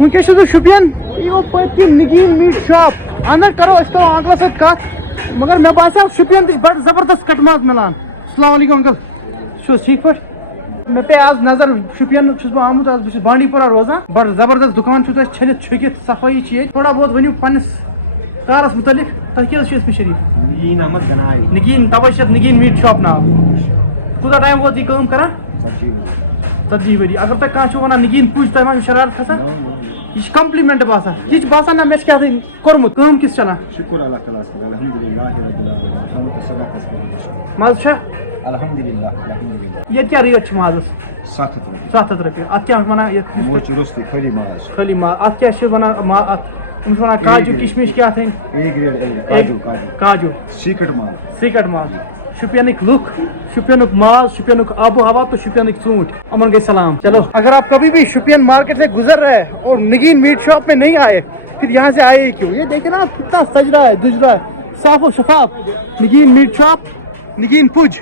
ونکس شوپین یہ پتم نگین meat shop اندر کرو uncles ست کت مگر مے باسیو شوپین تہ بڑ زبردست کٹ ماز ملان. السلام علیکم انکل چھو ٹھیک پہ مے پہ آز نظر شوپین چھس بہ آمت آز بہ بانڈی پورہ روزان بڑ زبردست دکان چھو تہ چھلت چھکت صفائی چھ یہ تھوڑا بہت ونیو پنس کارس متعلق تہ کیا اسم شریف نگین احمد گنائی نگین تبشت نگین میٹ شاپ ناو کوتاہ ٹائم ووت یہ کام کران 30 ؤری اگر تہ کانٛہہ چھُ ونان نگین پوج تۄہہِ ما چھُ شرارت کھسان یہ کمپلیمنٹ باسان یہ باسان نا مے کیا کورمت کٲم کس چلان شکر اللہ تعالیٰ الحمدللہ مز چھا الحمدللہ الحمدللہ. یہ کیا ریٹ مازس 700 رۄپیہِ اتھ کیا ونان موچ روستی خالی ماز خالی ماز اتھ کیا چھِ ونان اتھ ونان کاجو کشمش کیا تھین A grade kaju kaju secret ماز شوپینک لک شوپینک ماز شوپینک آب و ہوا تو شوپینک ژوٗنٛٹھۍ امن گئی سلام. چلو اگر آپ کبھی بھی شوپین مارکیٹ سے گزر رہے اور نگین میٹ شاپ میں نہیں آئے پھر یہاں سے آئے کیوں؟ یہ دیکھیں نا کتنا سج رہا ہے دج رہا ہے صاف و شفاف. نگین میٹ شاپ نگین پوج